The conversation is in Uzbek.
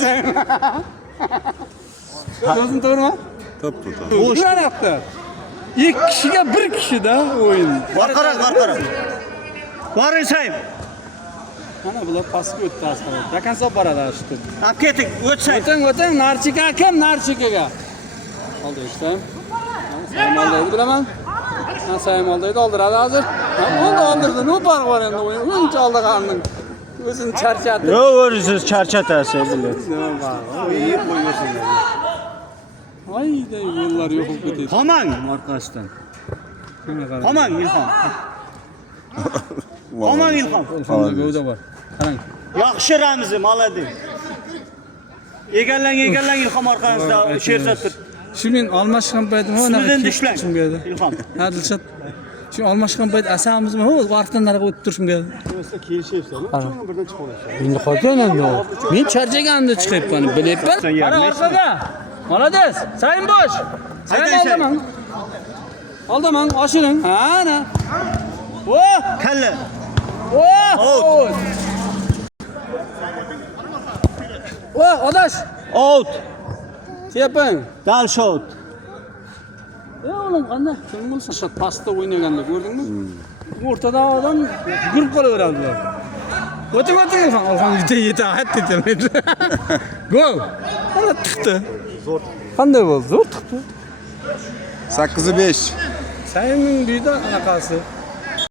sen. Dostum doğru mu? To'ppa. Ulan yaptı. İki kişiye bir kişi de oyun. Qarqara. Boring sayım. Ana bular pastga o'tdi aslında. Rakan solib boradi ashtu. Hop keting, o'tsang. O'ting, Narchika kim Narchikaga? Oldi ishdan. Sayım oldaydi bilaman. Ha sayım oldaydi, oldiradi hozir. Ha oldirdi. Ne farqi bor endi o'yin? Uncha oldiganning. O'zini charchatdi. Yo'q, o'zingiz charchatasiz bilan. İyi qo'yversin. Hayda, yo'llar yo'q bo'lib ketadi. Qolmang orqasidan. Qolmang Ilhom. Qolmang Ilhom. Ilhomda gavda bor. Qarang. Yaxshi Ramzi, malades. Egallang Ilhom orqangizda sherzod tur. Shu men almashgan paytim Sizdan dishlang. Ilhom. Ha Dilshod. Shu almashgan payt asamizmi? Ho, vaqtdan nariga o'tib turishim kerak. Cho'ni birdan chiqib olasiz. Endi qolgan endi. Men charchaganimda chiqyapman, bilyapman. Qara orqaga. Молодец. Sayın bosh. Sayın oldaman. Oldaman, oshiring. Ha, ana. Oh! Kalla. Oh! Oh, odash. Out. Teping. Dal shot. Oğlum qanday? Kim bo'lsa shu pastda o'ynaganda ko'rdingmi? O'rtada odam yugurib qolaveradilar. O'ting ham, alham yeta hatda. Gol. Ana chiqdi. Zo'r. Qanday bo'ldi? Zo'r chiqdi. 8-5. Sayınning uyida anaqasi.